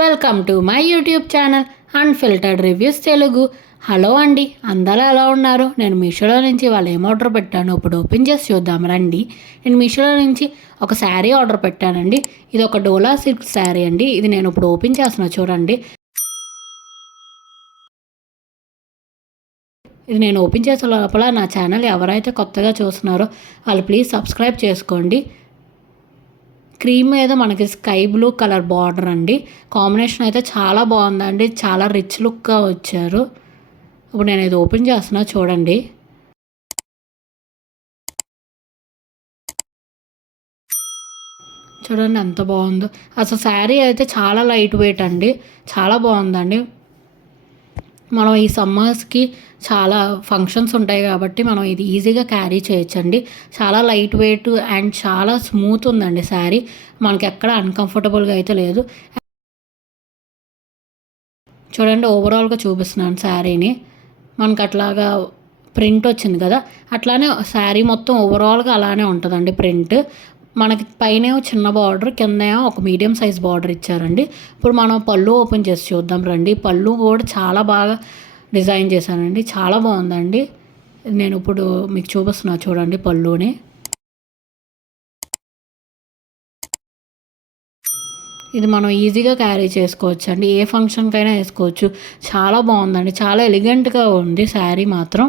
Welcome to my YouTube channel unfiltered reviews Telugu. Hello అండి, అందరూ ఎలా ఉన్నారు? నేను మీషోలో నుంచి వాళ్ళు ఏం ఆర్డర్ పెట్టాను ఇప్పుడు ఓపెన్ చేసి చూద్దాం రండి. నేను మీషోలో నుంచి ఒక శారీ ఆర్డర్ పెట్టానండి. ఇది ఒక డోలా సిల్క్ శారీ అండి. ఇది నేను ఇప్పుడు ఓపెన్ చేస్తున్నా చూడండి. ఇది నేను ఓపెన్ చేసే లోపల నా ఛానల్ ఎవరైతే కొత్తగా చూస్తున్నారో వాళ్ళు ప్లీజ్ సబ్స్క్రైబ్ చేసుకోండి. క్రీమ్ మీద మనకి స్కై బ్లూ కలర్ బార్డర్ అండి. కాంబినేషన్ అయితే చాలా బాగుందండి. చాలా రిచ్ లుక్గా వచ్చారు. ఇప్పుడు నేను ఇది ఓపెన్ చేస్తున్నా చూడండి. చూడండి ఎంత బాగుందో. అసలు శారీ అయితే చాలా లైట్ వెయిట్ అండి. చాలా బాగుందండి. మనం ఈ సమ్మర్స్కి చాలా ఫంక్షన్స్ ఉంటాయి కాబట్టి మనం ఇది ఈజీగా క్యారీ చేయొచ్చండి. చాలా లైట్ వెయిట్ అండ్ చాలా స్మూత్ ఉందండి శారీ. మనకి ఎక్కడ అన్కంఫర్టబుల్గా అయితే లేదు. చూడండి ఓవరాల్గా చూపిస్తున్నాను శారీని. మనకు అట్లాగా ప్రింట్ వచ్చింది కదా, అట్లానే శారీ మొత్తం ఓవరాల్గా అలానే ఉంటుందండి ప్రింట్. మనకి పైనేమో చిన్న బార్డర్, కిందేమో ఒక మీడియం సైజ్ బార్డర్ ఇచ్చారండి. ఇప్పుడు మనం పళ్ళు ఓపెన్ చేసి చూద్దాం రండి. పళ్ళు కూడా చాలా బాగా డిజైన్ చేశానండి. చాలా బాగుందండి. నేను ఇప్పుడు మీకు చూపిస్తున్నా చూడండి పళ్ళుని. ఇది మనం ఈజీగా క్యారీ చేసుకోవచ్చు అండి. ఏ ఫంక్షన్కైనా వేసుకోవచ్చు. చాలా బాగుందండి. చాలా ఎలిగెంట్గా ఉంది శారీ మాత్రం.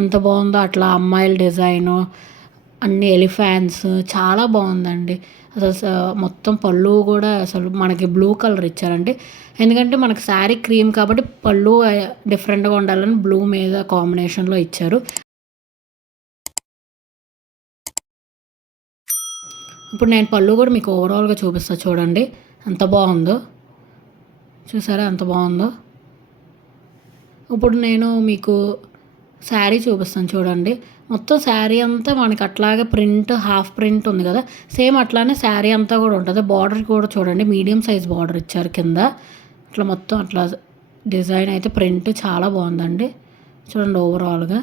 అంత బాగుందో అట్లా అమ్మాయిల డిజైను, అన్ని ఎలిఫాంట్స్ చాలా బాగుందండి. అసలు మొత్తం పళ్ళు కూడా అసలు మనకి బ్లూ కలర్ ఇచ్చారండి. ఎందుకంటే మనకి శారీ క్రీమ్ కాబట్టి పళ్ళు డిఫరెంట్గా ఉండాలని బ్లూ మీద కాంబినేషన్లో ఇచ్చారు. ఇప్పుడు నేను పళ్ళు కూడా మీకు ఓవరాల్గా చూపిస్తాను చూడండి ఎంత బాగుందో. చూసారా ఎంత బాగుందో. ఇప్పుడు నేను మీకు శారీ చూపిస్తాను చూడండి. మొత్తం శారీ అంతా మనకి అట్లాగే ప్రింట్, హాఫ్ ప్రింట్ ఉంది కదా, సేమ్ అట్లానే శారీ అంతా కూడా ఉంటుంది. బార్డర్ కూడా చూడండి మీడియం సైజ్ బార్డర్ ఇచ్చారు కింద. అట్లా మొత్తం అట్లా డిజైన్ అయితే ప్రింట్ చాలా బాగుందండి. చూడండి ఓవరాల్గా.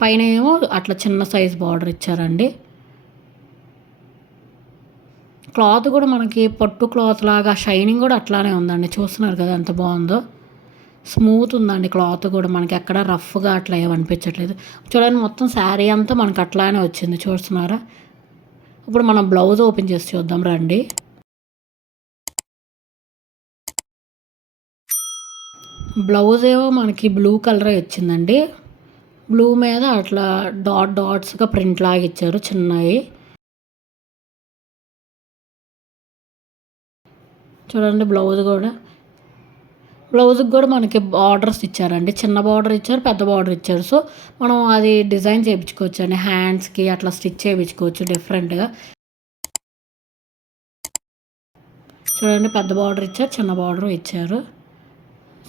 పైన ఏమో అట్లా చిన్న సైజ్ బార్డర్ ఇచ్చారండి. క్లాత్ కూడా మనకి పట్టు క్లాత్ లాగా షైనింగ్ కూడా అట్లానే ఉందండి. చూస్తున్నారు కదా ఎంత బాగుందో. స్మూత్ ఉందండి క్లాత్ కూడా. మనకి ఎక్కడ రఫ్గా అట్లా ఏమనిపించట్లేదు. చూడండి మొత్తం శారీ అంతా మనకు అట్లానే వచ్చింది. చూస్తున్నారా. ఇప్పుడు మనం బ్లౌజ్ ఓపెన్ చేసి చూద్దాం రండి. బ్లౌజ్ ఏమో మనకి బ్లూ కలరే వచ్చిందండి. బ్లూ మీద అట్లా డాట్స్గా ప్రింట్ లాగా ఇచ్చారు చిన్నవి. చూడండి బ్లౌజ్కి కూడా మనకి బార్డర్స్ ఇచ్చారండి. చిన్న బార్డర్ ఇచ్చారు, పెద్ద బార్డర్ ఇచ్చారు. సో మనం అది డిజైన్ చేయించుకోవచ్చు అండి. హ్యాండ్స్కి అట్లా స్టిచ్ చేయించుకోవచ్చు డిఫరెంట్గా. చూడండి పెద్ద బార్డర్ ఇచ్చారు, చిన్న బార్డర్ ఇచ్చారు.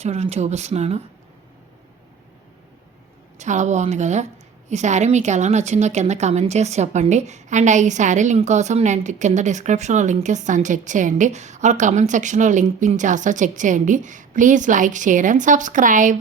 చూడండి చూపిస్తున్నాను. చాలా బాగుంది కదా. ఈ శారీ మీకు ఎలా నచ్చిందో కింద కమెంట్ చేసి చెప్పండి. అండ్ ఈ శారీ లింక్ కోసం నేను కింద డిస్క్రిప్షన్లో లింక్ ఇస్తాను, చెక్ చేయండి. ఆర్ కమెంట్ సెక్షన్లో లింక్ పిన్ చేస్తా, చెక్ చేయండి. Please like, share and subscribe.